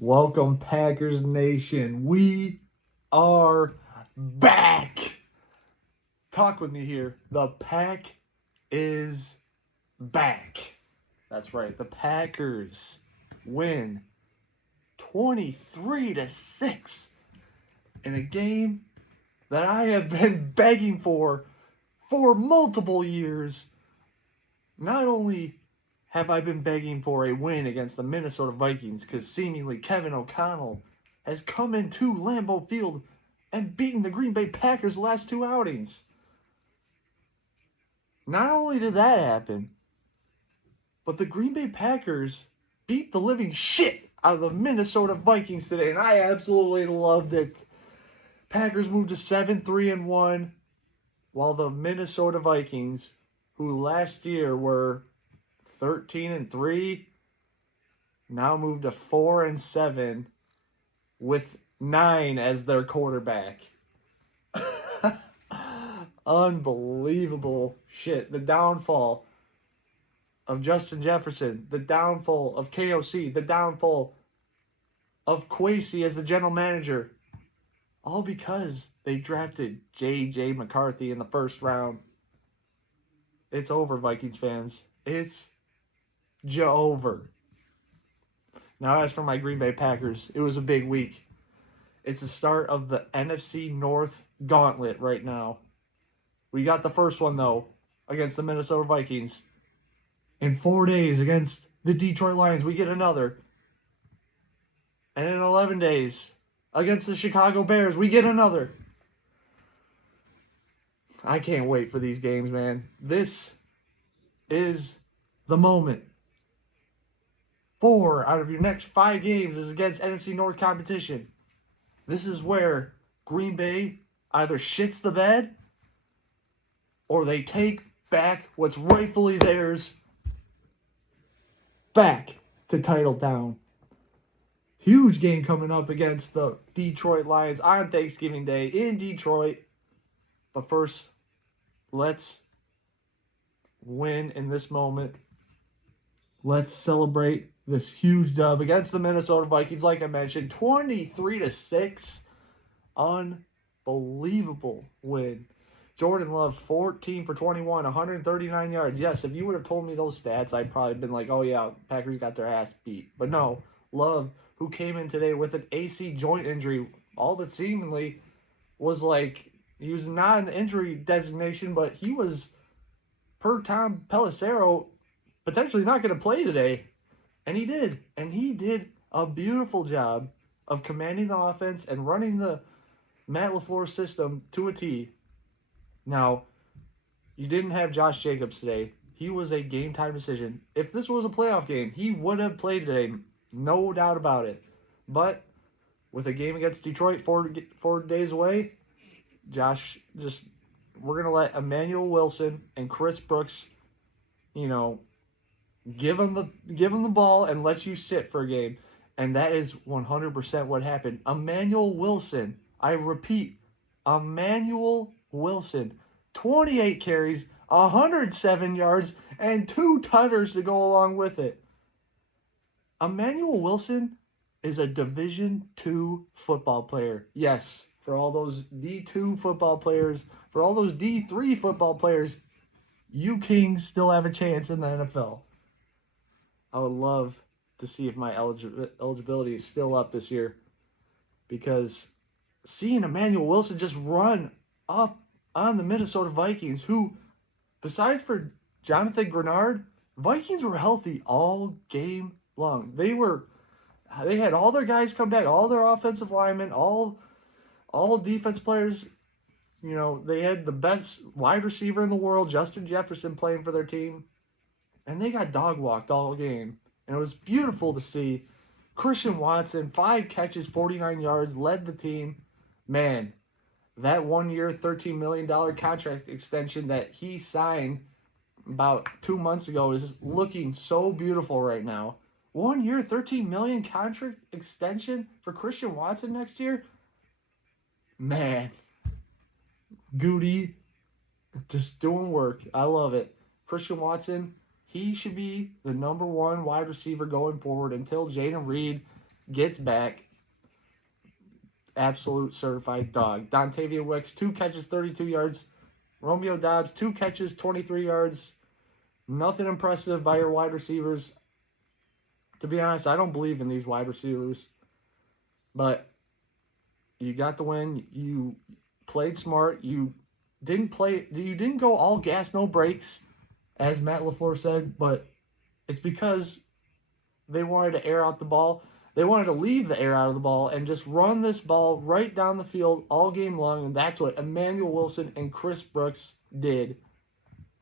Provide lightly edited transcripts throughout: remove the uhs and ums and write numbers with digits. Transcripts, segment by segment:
Welcome, Packers Nation. We are back. Talk with me here. The Pack is back. That's right. The Packers win 23-6 in a game that I have been begging for multiple years. Not only have I been begging for a win against the Minnesota Vikings because seemingly Kevin O'Connell has come into Lambeau Field and beaten the Green Bay Packers last two outings. Not only did that happen, but the Green Bay Packers beat the living shit out of the Minnesota Vikings today, and I absolutely loved it. Packers moved to 7-3-1, while the Minnesota Vikings, who last year were 13-3, now moved to 4-7 with 9 as their quarterback. Unbelievable shit. The downfall of Justin Jefferson, the downfall of KOC, the downfall of Kwesi as the general manager. All because they drafted J.J. McCarthy in the first round. It's over, Vikings fans. It's over. Now, as for my Green Bay Packers, it was a big week. It's the start of the NFC North gauntlet right now. We got the first one, though, against the Minnesota Vikings. In 4 days against the Detroit Lions, we get another. And in 11 days against the Chicago Bears, we get another. I can't wait for these games, man. This is the moment. 4 out of your next 5 games is against NFC North competition. This is where Green Bay either shits the bed or they take back what's rightfully theirs back to Titletown. Huge game coming up against the Detroit Lions on Thanksgiving Day in Detroit. But first, let's win in this moment. Let's celebrate this huge dub against the Minnesota Vikings. Like I mentioned, 23-6. Unbelievable win. Jordan Love, 14 for 21, 139 yards. Yes, if you would have told me those stats, I'd probably been like, oh yeah, Packers got their ass beat. But no, Love, who came in today with an AC joint injury, all but seemingly was like, he was not in the injury designation, but he was, per Tom Pelissero, potentially not going to play today. And he did. And he did a beautiful job of commanding the offense and running the Matt LaFleur system to a T. Now, you didn't have Josh Jacobs today. He was a game-time decision. If this was a playoff game, he would have played today. No doubt about it. But with a game against Detroit 4 days away, Josh, we're going to let Emmanuel Wilson and Chris Brooks, give him the ball and let you sit for a game. And that is 100% what happened. Emmanuel Wilson, I repeat, Emmanuel Wilson, 28 carries, 107 yards, and 2 tutters to go along with it. Emmanuel Wilson is a Division II football player. Yes, for all those D2 football players, for all those D3 football players, you Kings still have a chance in the NFL. I would love to see if my eligibility is still up this year, because seeing Emmanuel Wilson just run up on the Minnesota Vikings, who, besides for Jonathan Grenard, Vikings were healthy all game long. They had all their guys come back, all their offensive linemen, all defense players. They had the best wide receiver in the world, Justin Jefferson, playing for their team. And they got dog walked all game. And it was beautiful to see. Christian Watson, 5 catches, 49 yards, led the team. Man, that 1 year, $13 million contract extension that he signed about 2 months ago is looking so beautiful right now. 1 year, $13 million contract extension for Christian Watson next year? Man, Goody, just doing work. I love it. Christian Watson, he should be the number 1 wide receiver going forward until Jaden Reed gets back. Absolute certified dog. Dontayvion Wicks, 2 catches, 32 yards. Romeo Doubs, 2 catches, 23 yards. Nothing impressive by your wide receivers. To be honest, I don't believe in these wide receivers. But you got the win. You played smart. You didn't go all gas, no brakes, as Matt LaFleur said, but it's because they wanted to air out the ball. They wanted to leave the air out of the ball and just run this ball right down the field all game long, and that's what Emmanuel Wilson and Chris Brooks did.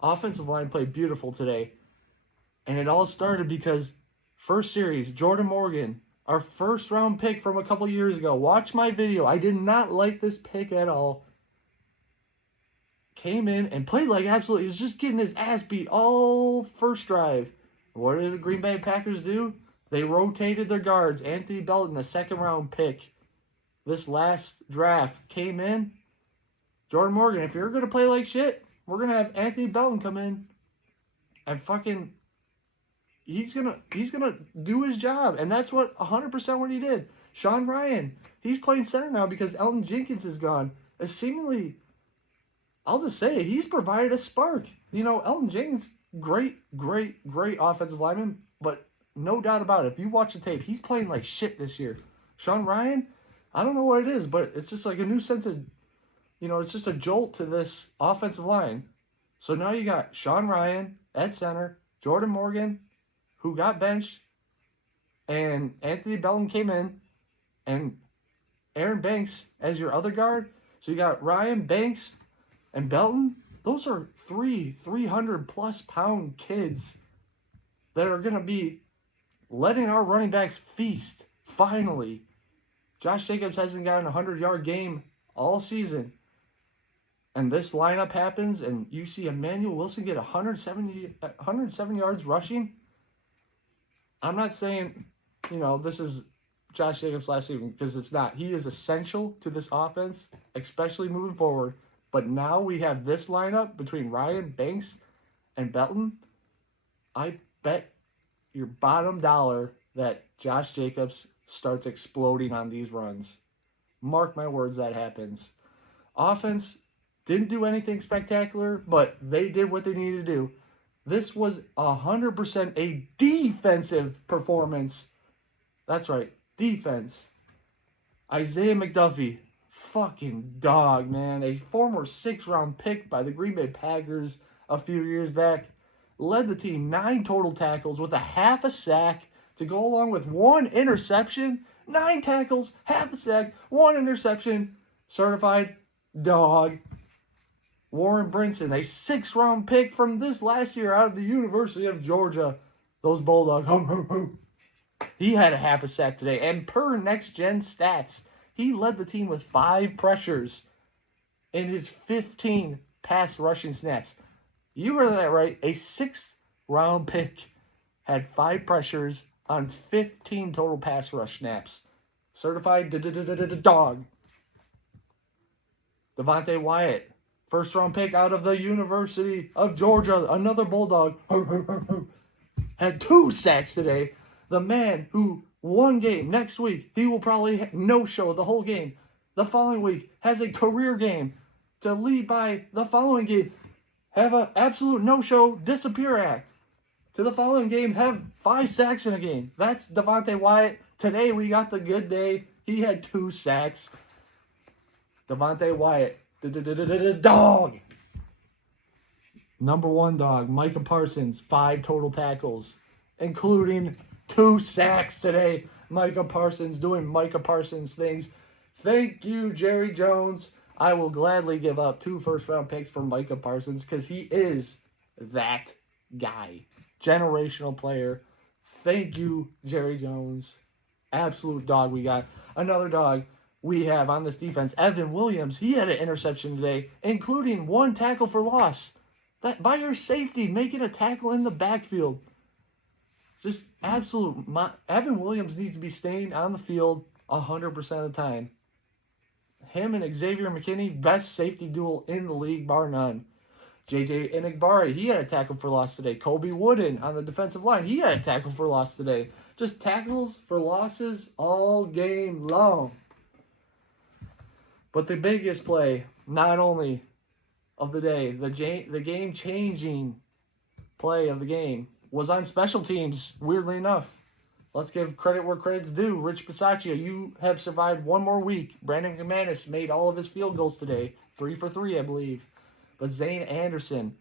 Offensive line played beautiful today, and it all started because first series, Jordan Morgan, our first-round pick from a couple years ago. Watch my video. I did not like this pick at all. Came in and played like absolutely. He was just getting his ass beat all first drive. What did the Green Bay Packers do? They rotated their guards. Anthony Belton, a second-round pick. This last draft came in. Jordan Morgan, if you're going to play like shit, we're going to have Anthony Belton come in and fucking... He's gonna do his job, and that's what 100% what he did. Sean Ryan, he's playing center now because Elton Jenkins is gone. Seemingly, I'll just say it, he's provided a spark. You know, Elton Jenkins, great offensive lineman, but no doubt about it. If you watch the tape, he's playing like shit this year. Sean Ryan, I don't know what it is, but it's just like a new sense of, you know, it's just a jolt to this offensive line. So now you got Sean Ryan at center, Jordan Morgan, who got benched, and Anthony Belton came in, and Aaron Banks as your other guard. So you got Ryan, Banks, and Belton. Those are 300-plus pound kids that are going to be letting our running backs feast, finally. Josh Jacobs hasn't gotten a 100-yard game all season. And this lineup happens, and you see Emmanuel Wilson get 107 yards rushing. I'm not saying, you know, this is Josh Jacobs' last season, because it's not. He is essential to this offense, especially moving forward. But now we have this lineup between Ryan, Banks, and Belton. I bet your bottom dollar that Josh Jacobs starts exploding on these runs. Mark my words, that happens. Offense didn't do anything spectacular, but they did what they needed to do. This was 100% a defensive performance. That's right, defense. Isaiah McDuffie, fucking dog, man. A former 6th-round pick by the Green Bay Packers a few years back. Led the team 9 total tackles with a half a sack to go along with 1 interception. 9 tackles, half a sack, 1 interception. Certified dog. Warren Brinson, a 6th-round pick from this last year out of the University of Georgia. Those Bulldogs. He had a half a sack today. And per next-gen stats, he led the team with 5 pressures in his 15 pass rushing snaps. You heard that right. A 6th-round pick had 5 pressures on 15 total pass rush snaps. Certified dog. Devontae Wyatt, 1st-round pick out of the University of Georgia, another Bulldog, had 2 sacks today. The man who one game next week, he will probably no-show the whole game. The following week has a career game to lead by the following game. Have an absolute no-show, disappear act. To the following game, have 5 sacks in a game. That's Devontae Wyatt. Today we got the good day. He had 2 sacks. Devontae Wyatt. Dog. Number 1 dog, Micah Parsons, 5 total tackles, including 2 sacks today. Micah Parsons doing Micah Parsons things. Thank you, Jerry Jones. I will gladly give up 2 first-round picks for Micah Parsons because he is that guy. Generational player. Thank you, Jerry Jones. Absolute dog we got. Another dog we have on this defense, Evan Williams. He had an interception today, including 1 tackle for loss. That by your safety, making a tackle in the backfield. Just absolute. Evan Williams needs to be staying on the field 100% of the time. Him and Xavier McKinney, best safety duel in the league, bar none. J.J. Enigbari, he had a tackle for loss today. Colby Wooden on the defensive line, he had a tackle for loss today. Just tackles for losses all game long. But the biggest play, not only of the day, the game-changing play of the game, was on special teams, weirdly enough. Let's give credit where credit's due. Rich Bisaccia, you have survived one more week. Brandon McManus made all of his field goals today. 3 for 3, I believe. But Zane Anderson,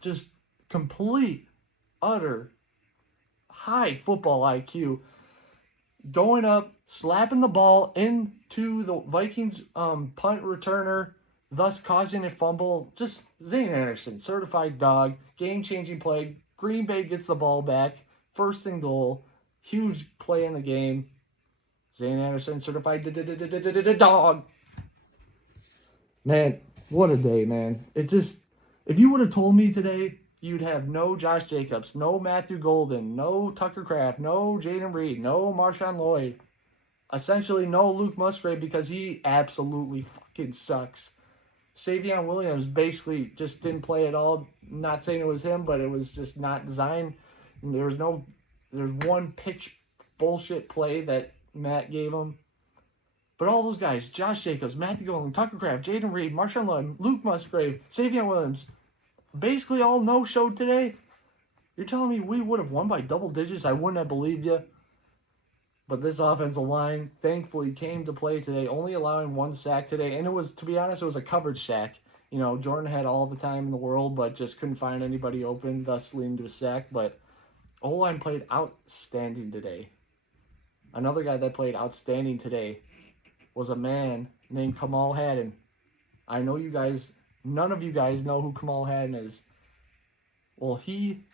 just complete, utter, high football IQ. Going up, slapping the ball into the Vikings punt returner, thus causing a fumble. Just Zane Anderson, certified dog, game-changing play. Green Bay gets the ball back, 1st and goal, huge play in the game. Zane Anderson, certified dog. Man, what a day, man. It just, if you would have told me today you'd have no Josh Jacobs, no Matthew Golden, no Tucker Kraft, no Jaden Reed, no Marshawn Lloyd, essentially no Luke Musgrave because he absolutely fucking sucks. Savion Williams basically just didn't play at all. Not saying it was him, but it was just not designed. There's one pitch bullshit play that Matt gave him. But all those guys, Josh Jacobs, Matthew Golden, Tucker Kraft, Jaden Reed, Marshawn Lloyd, Luke Musgrave, Savion Williams, basically all no-showed today. You're telling me we would have won by double digits? I wouldn't have believed you. But this offensive line, thankfully, came to play today, only allowing 1 sack today. And it was, to be honest, it was a coverage sack. You know, Jordan had all the time in the world, but just couldn't find anybody open, thus leading to a sack. But O-line played outstanding today. Another guy that played outstanding today was a man named Kamal Hadden. I know you guys, none of you guys know who Kamal Hadden is. Well,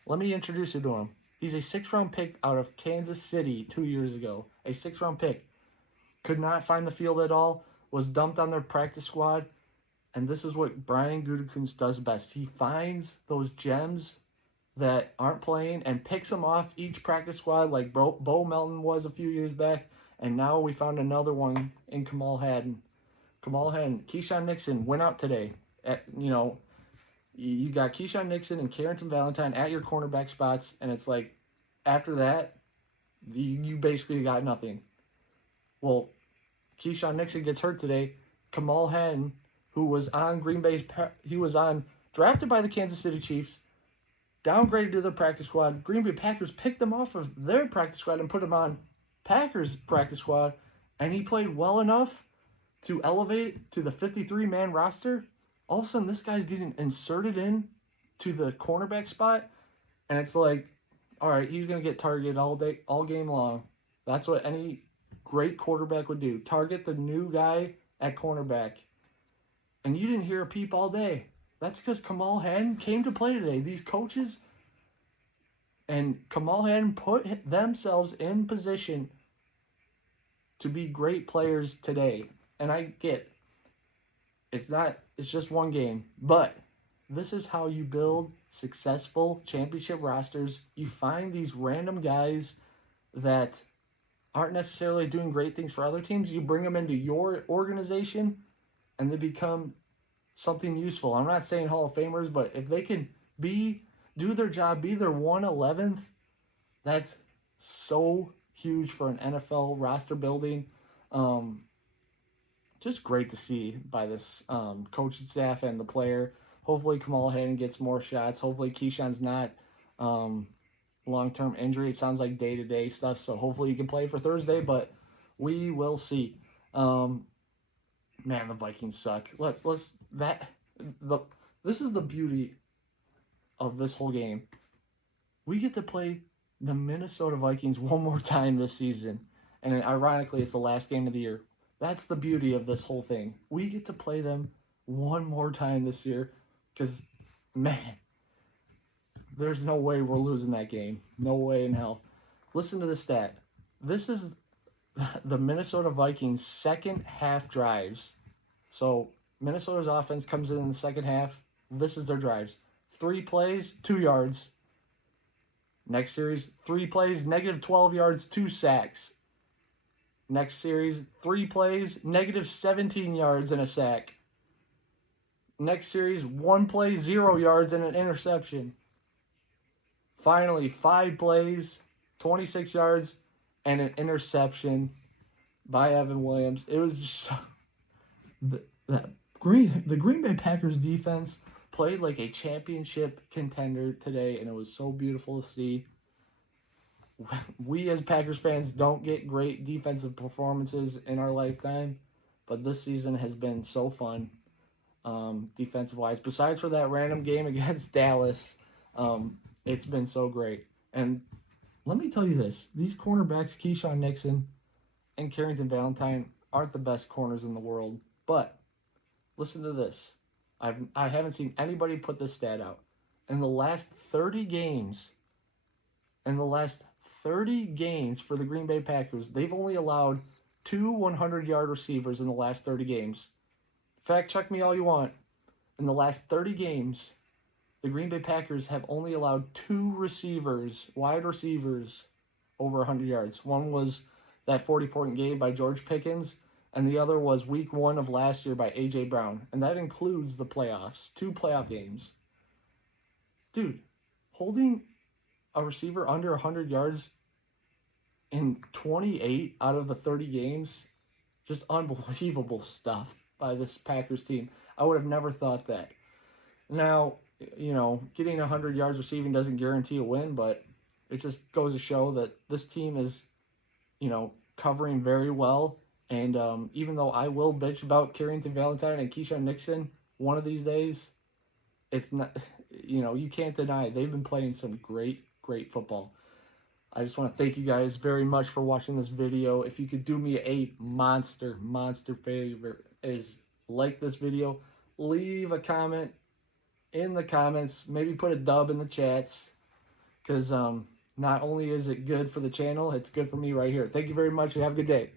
let me introduce you to him. He's a 6th-round pick out of Kansas City 2 years ago. A 6th-round pick. Could not find the field at all. Was dumped on their practice squad. And this is what Brian Gutekunst does best. He finds those gems that aren't playing and picks them off each practice squad like Bo Melton was a few years back. And now we found another one in Kamal Hadden. Keyshawn Nixon went out today. You got Keyshawn Nixon and Carrington Valentine at your cornerback spots, and it's like, after that, you basically got nothing. Well, Keyshawn Nixon gets hurt today. Kamal Hadden, who was on Green Bay's, drafted by the Kansas City Chiefs, downgraded to the practice squad. Green Bay Packers picked him off of their practice squad and put him on Packers practice squad, and he played well enough to elevate to the 53-man roster. All of a sudden, this guy's getting inserted in to the cornerback spot, and it's like, all right, he's going to get targeted all day, all game long. That's what any great quarterback would do. Target the new guy at cornerback. And you didn't hear a peep all day. That's because Kamal Hadden came to play today. These coaches and Kamal Hadden put themselves in position to be great players today. And I get it's just one game, but this is how you build successful championship rosters. You find these random guys that aren't necessarily doing great things for other teams. You bring them into your organization, and they become something useful. I'm not saying Hall of Famers, but if they can do their job, be their 1/11th, that's so huge for an NFL roster building. Just great to see by this coaching staff and the player. Hopefully Kamal Hadden gets more shots. Hopefully Keyshawn's not long-term injury. It sounds like day-to-day stuff, so hopefully he can play for Thursday, but we will see. Man, the Vikings suck. This is the beauty of this whole game. We get to play the Minnesota Vikings one more time this season, and ironically, it's the last game of the year. That's the beauty of this whole thing. We get to play them one more time this year because, man, there's no way we're losing that game. No way in hell. Listen to the stat. This is the Minnesota Vikings' second half drives. So Minnesota's offense comes in the second half. This is their drives. 3 plays, 2 yards. Next series, 3 plays, negative 12 yards, 2 sacks. Next series, 3 plays, negative 17 yards and a sack. Next series, 1 play, 0 yards, and an interception. Finally, 5 plays, 26 yards, and an interception by Evan Williams. It was just so, the Green Bay Packers defense played like a championship contender today, and it was so beautiful to see. We as Packers fans don't get great defensive performances in our lifetime, but this season has been so fun, defensive wise. Besides for that random game against Dallas, it's been so great. And let me tell you this: these cornerbacks, Keyshawn Nixon and Carrington Valentine, aren't the best corners in the world. But listen to this: I haven't seen anybody put this stat out. In the last 30 games, for the Green Bay Packers, they've only allowed 2 100-yard receivers in the last 30 games. Fact check me all you want. In the last 30 games, the Green Bay Packers have only allowed 2 receivers, wide receivers, over 100 yards. One was that 40-point game by George Pickens, and the other was week 1 of last year by A.J. Brown. And that includes the playoffs, 2 playoff games. Dude, holding a receiver under 100 yards in 28 out of the 30 games, just unbelievable stuff by this Packers team. I would have never thought that. Now, getting 100 yards receiving doesn't guarantee a win, but it just goes to show that this team is, covering very well. And even though I will bitch about Carrington Valentine and Keyshawn Nixon one of these days, it's not, you can't deny they've been playing some great football. I just want to thank you guys very much for watching this video. If you could do me a monster favor, is like this video, leave a comment in the comments, maybe put a dub in the chats, because not only is it good for the channel, it's good for me right here. Thank you very much and have a good day.